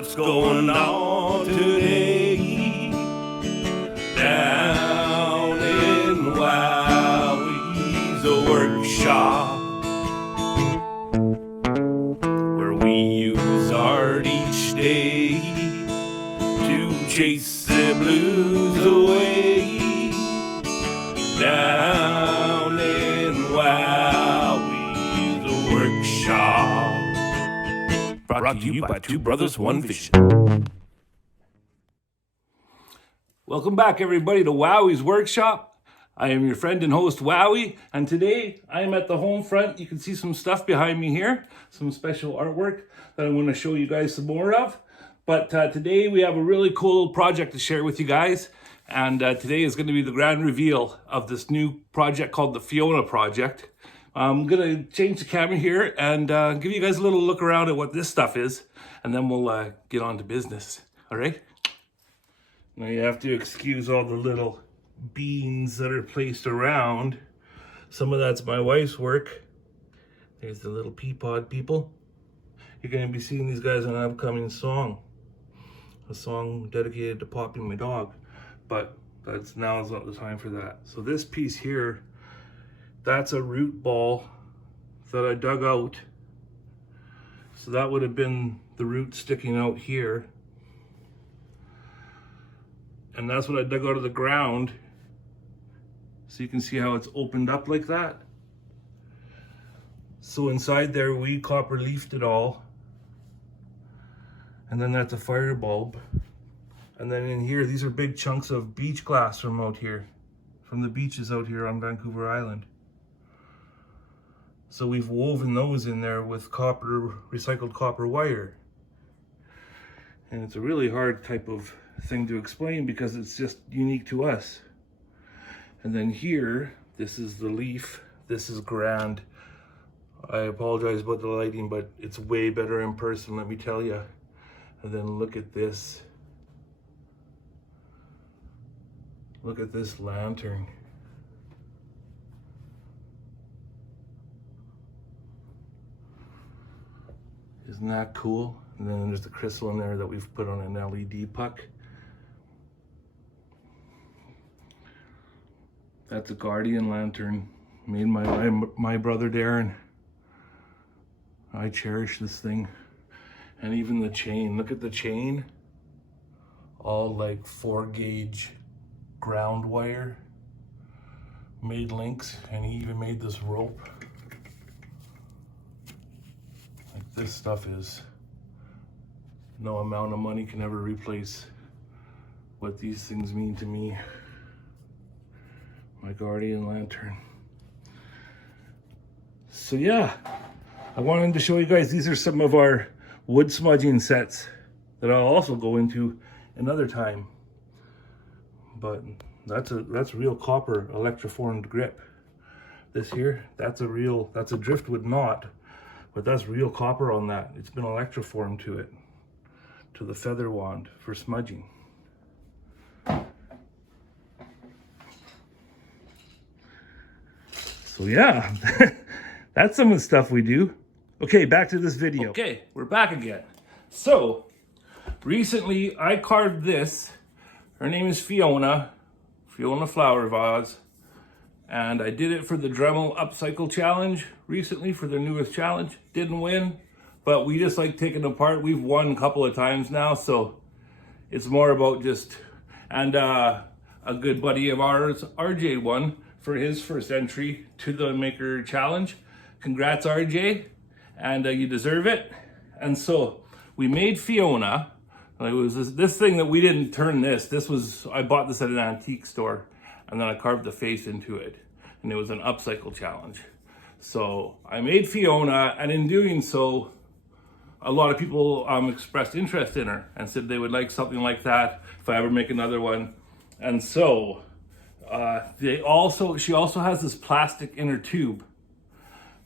what's going on today down in Wowwy'z workshop, where we use art each day to chase the blues away. Down in Wowwy'z workshop. Brought to you by Two Brothers, One Vision. Welcome back, everybody, to Wowwy'z Workshop. I am your friend and host, Wowwy, and today I am at the home front. You can see some stuff behind me here, some special artwork that I want to show you guys some more of. But today we have a really cool project to share with you guys. And today is going to be the grand reveal of this new project called the FIONA Project. I'm going to change the camera here and give you guys a little look around at what this stuff is. And then we'll get on to business. All right? Now you have to excuse all the little beans that are placed around. Some of that's my wife's work. There's the little pea pod people. You're going to be seeing these guys on an upcoming song. A song dedicated to Poppy, my dog. But now is not the time for that. So this piece here, that's a root ball that I dug out. So that would have been the root sticking out here. And that's what I dug out of the ground. So you can see how it's opened up like that. So inside there we copper leafed it all. And then that's a fire bulb. And then in here, these are big chunks of beach glass from out here, from the beaches out here on Vancouver Island. So we've woven those in there with copper, recycled copper wire. And it's a really hard type of thing to explain because it's just unique to us. And then here, this is the leaf. This is grand. I apologize about the lighting, but it's way better in person, let me tell you. And then look at this. Look at this lantern. Isn't that cool? And then there's the crystal in there that we've put on an LED puck. That's a guardian lantern made by my brother Darren. I cherish this thing. And even the chain, look at the chain. All like 4-gauge ground wire, made links, and he even made this rope. Like, this stuff is, no amount of money can ever replace what these things mean to me. My guardian lantern. So yeah, I wanted to show you guys, these are some of our wood smudging sets that I'll also go into another time. But that's real copper electroformed grip. This here, that's a driftwood knot, but that's real copper on that. It's been electroformed to it, to the feather wand for smudging. So yeah, that's some of the stuff we do. Okay, back to this video. Okay, we're back again. So, recently I carved this. Her name is Fiona Flower Vase, and I did it for the Dremel Upcycle Challenge recently for their newest challenge. Didn't win, but we just like taking it apart. We've won a couple of times now, so it's more about just, and a good buddy of ours, RJ, won for his first entry to the Maker Challenge. Congrats, RJ, and you deserve it. And so we made Fiona. It was this thing that we didn't turn this. I bought this at an antique store, and then I carved the face into it, and it was an upcycle challenge. So I made Fiona, and in doing so, a lot of people expressed interest in her and said they would like something like that if I ever make another one. And so she also has this plastic inner tube.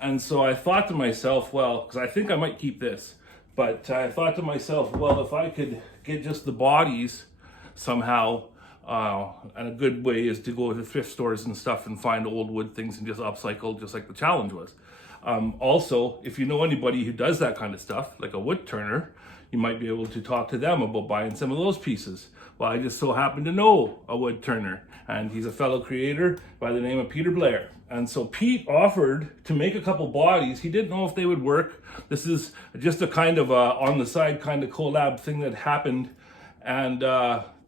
And so I thought to myself, well, because I think I might keep this. But I thought to myself, well, if I could get just the bodies somehow, and a good way is to go to thrift stores and stuff and find old wood things and just upcycle, just like the challenge was. Also, if you know anybody who does that kind of stuff, like a wood turner, you might be able to talk to them about buying some of those pieces. Well, I just so happen to know a wood turner, and he's a fellow creator by the name of Peter Blair. And so Pete offered to make a couple bodies. He didn't know if they would work. This is just a kind of on the side kind of collab thing that happened, and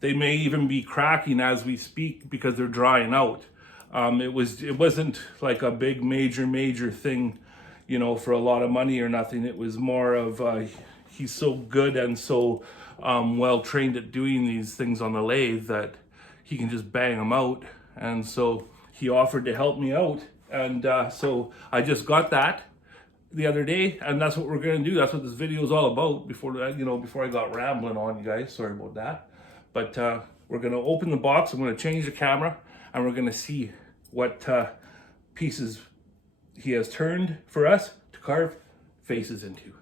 they may even be cracking as we speak because they're drying out. It wasn't like a big major thing, you know, for a lot of money or nothing. It was more of he's so good and so well trained at doing these things on the lathe that he can just bang them out. And so he offered to help me out, and so I just got that the other day, and that's what we're gonna do. That's what this video is all about. Before I got rambling on you guys, sorry about that. But we're gonna open the box. I'm gonna change the camera, and we're gonna see what pieces he has turned for us to carve faces into.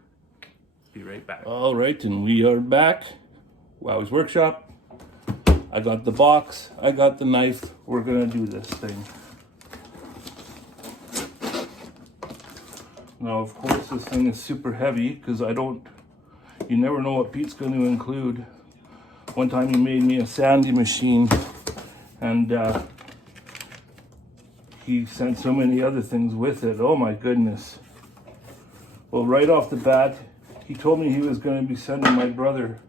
Be right back. All right, and we are back. Wowwy'z workshop. I got the box, I got the knife. We're gonna do this thing. Now, of course, this thing is super heavy because you never know what Pete's going to include. One time he made me a sandy machine, and he sent so many other things with it. Oh my goodness. Well, right off the bat, he told me he was going to be sending my brother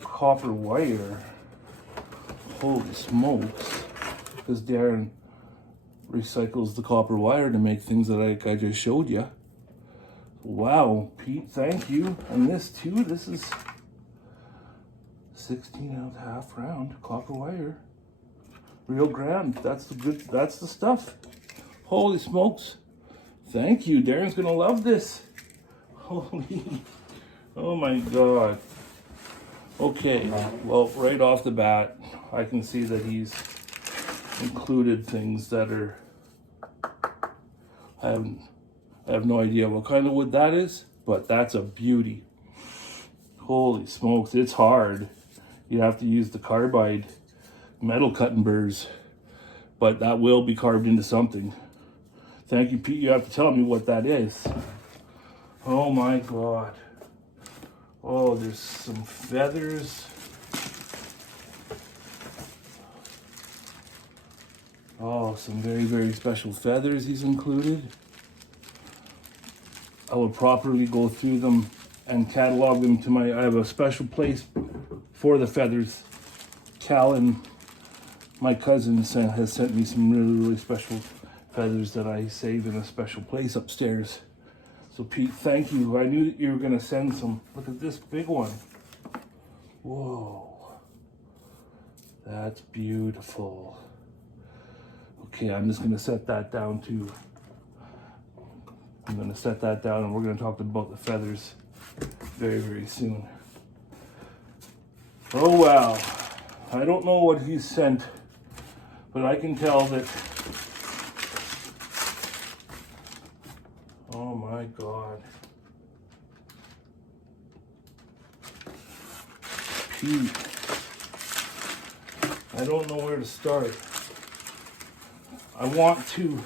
copper wire. Holy smokes. Because Darren recycles the copper wire to make things that I just showed you. Wow, Pete, thank you. And this too, this is 16 1/2 round copper wire. Real grand. That's the stuff. Holy smokes. Thank you. Darren's gonna love this. Holy, oh my God. Okay, well, right off the bat, I can see that he's included things that are, I have no idea what kind of wood that is, but that's a beauty. Holy smokes, it's hard. You have to use the carbide metal cutting burrs, but that will be carved into something. Thank you, Pete. You have to tell me what that is. Oh my God. Oh, there's some feathers. Oh, some very special feathers he's included. I will properly go through them and catalog them to I have a special place for the feathers. Cal and my cousin has sent me some really special feathers that I save in a special place upstairs. So Pete, thank you. I knew that you were gonna send some. Look at this big one. Whoa, that's beautiful. Okay, I'm just gonna set that down too. I'm gonna set that down, and we're gonna talk about the feathers very soon. Oh wow, I don't know what he's sent, but I can tell that, oh my God. Pete, I don't know where to start. I want to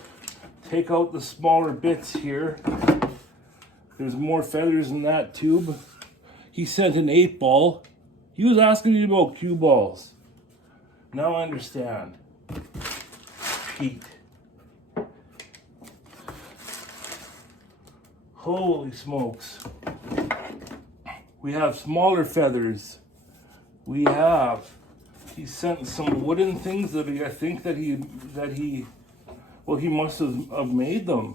take out the smaller bits here. There's more feathers in that tube. He sent an 8-ball. He was asking me about cue balls. Now I understand. Pete. Holy smokes. We have smaller feathers. He sent some wooden things that I think that he must have made them.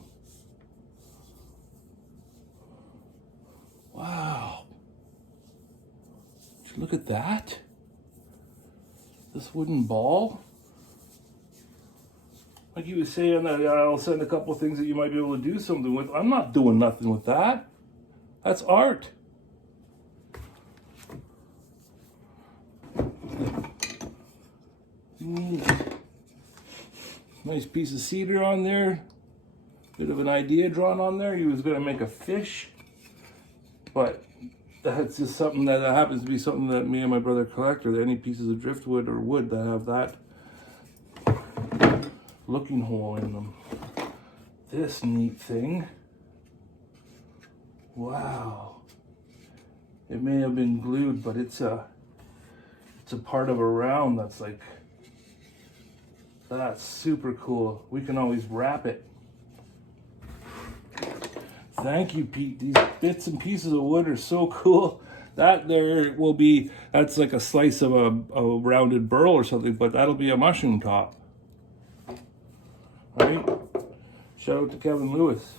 Wow. Look at that. This wooden ball. Like he was saying that I'll send a couple things that you might be able to do something with. I'm not doing nothing with that. That's art. Nice piece of cedar on there. Bit of an idea drawn on there. He was going to make a fish. But that's just something that happens to be something that me and my brother collect, or any pieces of driftwood or wood that have that looking hole in them. This neat thing. Wow. It may have been glued, but it's a part of a round that's like, that's super cool. We can always wrap it. Thank you, Pete. These bits and pieces of wood are so cool. That there will be, that's like a slice of a rounded burl or something, but that'll be a mushroom top. All right? Shout out to Kevin Lewis.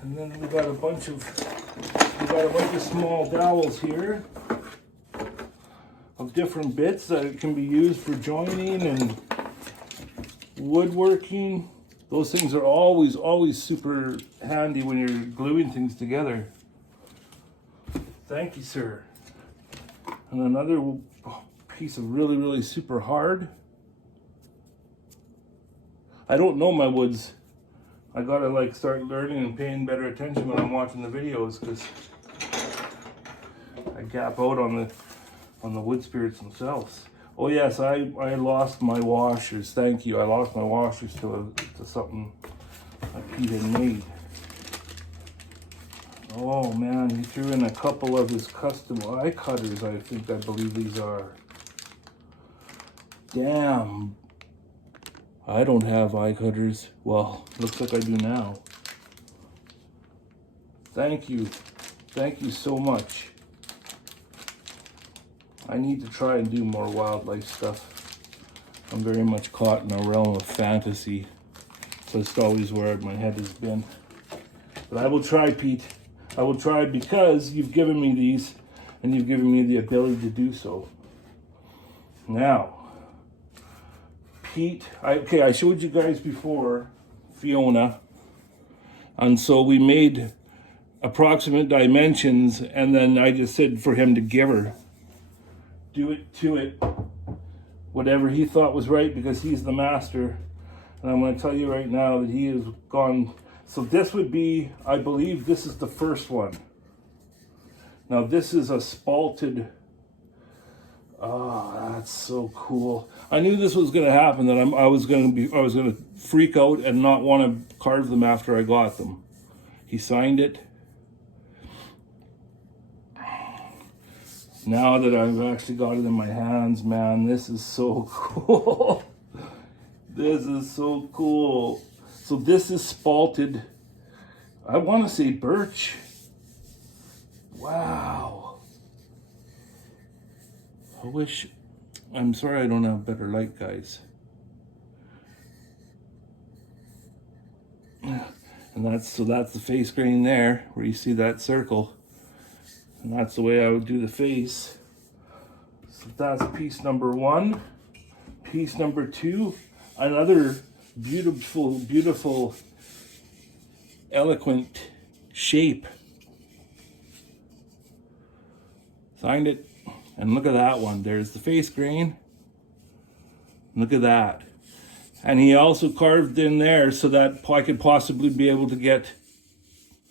And then we got a bunch of small dowels here of different bits that can be used for joining and woodworking. Those things are always super handy when you're gluing things together. Thank you, sir. And another piece of really super hard. I don't know my woods. I gotta like start learning and paying better attention when I'm watching the videos, because I gap out on the wood spirits themselves. Oh yes, I lost my washers. Thank you. I lost my washers to something that Pete had made. Oh man, he threw in a couple of his custom eye cutters. I believe these are. Damn. I don't have eye cutters. Well, looks like I do now. Thank you. Thank you so much. I need to try and do more wildlife stuff. I'm very much caught in a realm of fantasy. So it's always where my head has been. But I will try, Pete. I will try, because you've given me these and you've given me the ability to do so. Now, Pete, I showed you guys before Fiona. And so we made approximate dimensions, and then I just said for him to give her. Do it to it, whatever he thought was right, because he's the master. And I'm going to tell you right now that he has gone. So this would be, I believe this is the first one. Now this is a spalted. Oh, that's so cool. I knew this was going to happen, that I was going to freak out and not want to carve them after I got them. He signed it. Now that I've actually got it in my hands, man, this is so cool. This is so cool. So this is spalted, I want to say birch. Wow. I'm sorry I don't have better light, guys. And that's the face grain there, where you see that circle. And that's the way I would do the face. So that's piece number one. Piece number two, another beautiful, eloquent shape. Signed it. And look at that one. There's the face grain. Look at that. And he also carved in there so that I could possibly be able to get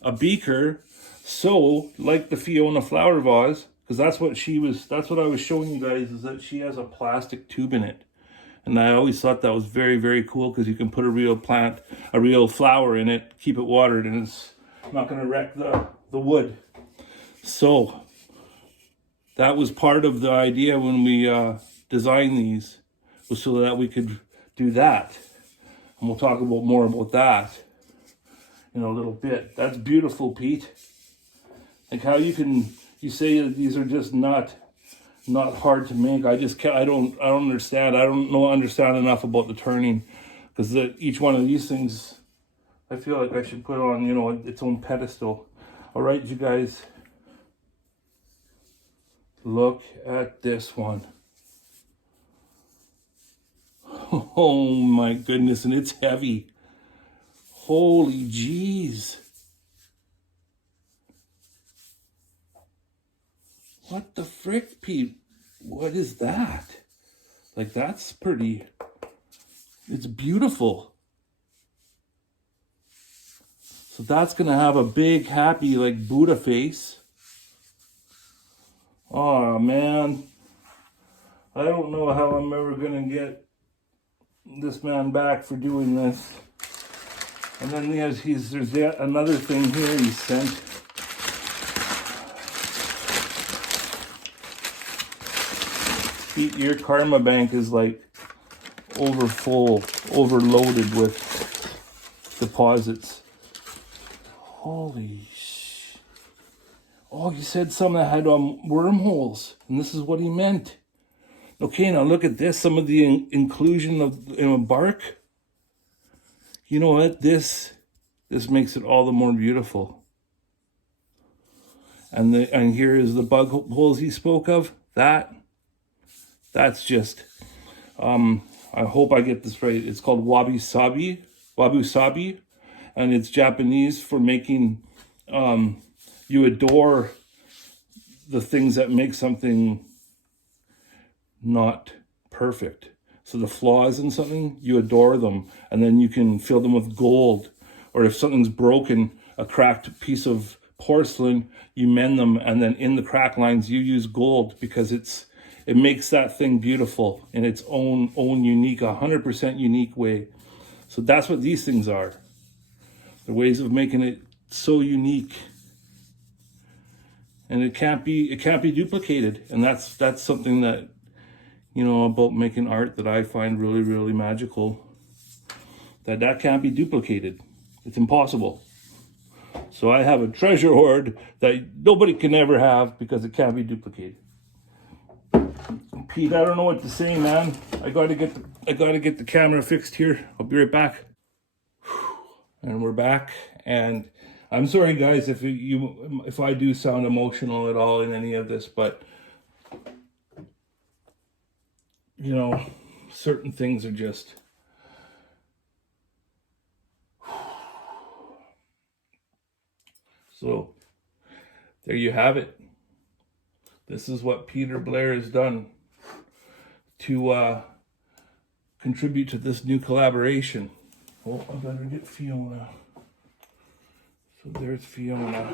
a beaker. So, like the Fiona flower vase, because that's what I was showing you guys, is that she has a plastic tube in it. And I always thought that was very cool, because you can put a real flower in it, keep it watered, and it's not going to wreck the wood. So, that was part of the idea when we designed these, was so that we could do that. And we'll talk more about that in a little bit. That's beautiful, Pete. Like how you say that these are just not hard to make. I don't understand. I don't understand enough about the turning, because each one of these things, I feel like I should put on, its own pedestal. All right, you guys, look at this one. Oh my goodness, and it's heavy. Holy jeez. What the frick, Pete? What is that? Like, that's pretty, it's beautiful. So that's gonna have a big, happy, like, Buddha face. Oh man, I don't know how I'm ever gonna get this man back for doing this. And then there's yet another thing here he sent. Your karma bank is like overloaded with deposits. Holy sh! Oh, you said some that had wormholes, and this is what he meant. Okay, now look at this. Some of the inclusion of bark. You know what? This makes it all the more beautiful. And here is the bug holes he spoke of. That's just. I hope I get this right. It's called wabi-sabi, and it's Japanese for making. You adore the things that make something not perfect. So the flaws in something, you adore them, and then you can fill them with gold. Or if something's broken, a cracked piece of porcelain, you mend them, and then in the crack lines you use gold, because it makes that thing beautiful in its own unique, 100% unique way. So that's what these things are. The ways of making it so unique. And it can't be duplicated. And that's something that, you know, about making art that I find really, really magical. That can't be duplicated. It's impossible. So I have a treasure hoard that nobody can ever have because it can't be duplicated. Pete, I don't know what to say, man. I gotta get the camera fixed here. I'll be right back. And we're back. And I'm sorry, guys, if I do sound emotional at all in any of this, but you know, certain things are just. So there you have it. This is what Peter Blair has done to contribute to this new collaboration. Oh, I better get Fiona. So there's Fiona.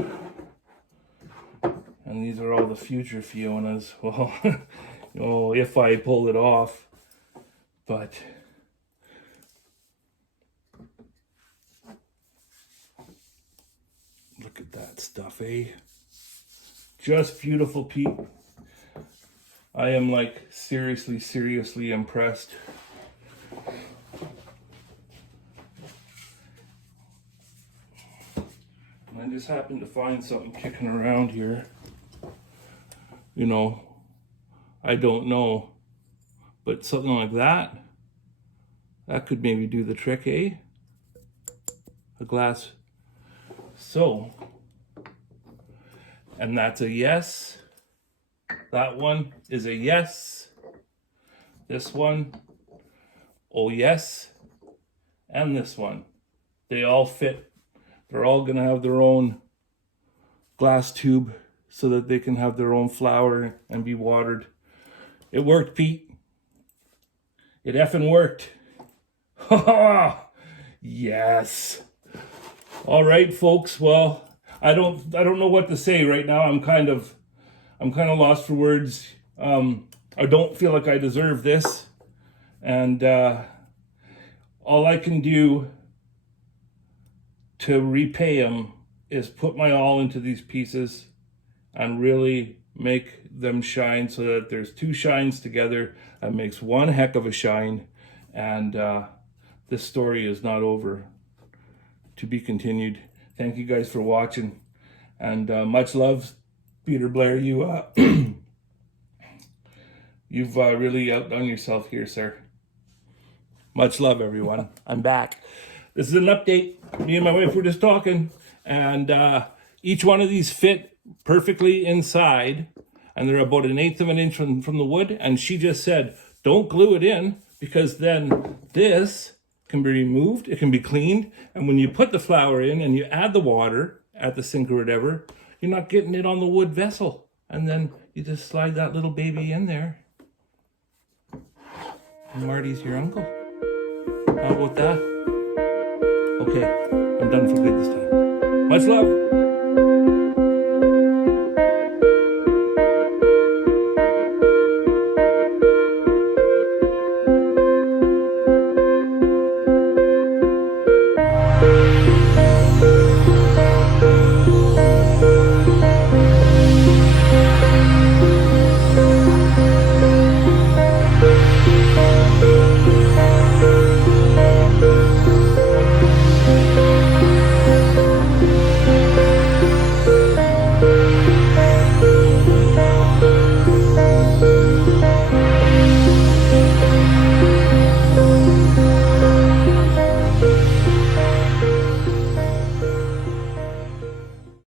And these are all the future Fionas. Well, you know, if I pull it off. But look at that stuff, eh? Just beautiful, Pete. I am like seriously impressed. I just happened to find something kicking around here. You know, I don't know, but something like that could maybe do the trick, eh? A glass. So, and that's a yes. That one is a yes. This one, oh yes. And this one. They all fit. They're all gonna have their own glass tube so that they can have their own flower and be watered. It worked, Pete. It effing worked. Yes. All right, folks. Well, I don't know what to say right now. I'm kind of lost for words. I don't feel like I deserve this, and all I can do to repay him is put my all into these pieces and really make them shine, so that there's two shines together that makes one heck of a shine. And this story is not over. To be continued. Thank you guys for watching, and much love, Peter Blair. You've really outdone yourself here, sir. Much love, everyone. I'm back. This is an update. Me and my wife were just talking, and each one of these fit perfectly inside, and they're about 1/8 of an inch from the wood. And she just said, don't glue it in, because then this can be removed, it can be cleaned, and when you put the flour in and you add the water at the sink or whatever, you're not getting it on the wood vessel. And then you just slide that little baby in there. And Marty's your uncle. How about that? Okay, I'm done for good this time. Much love.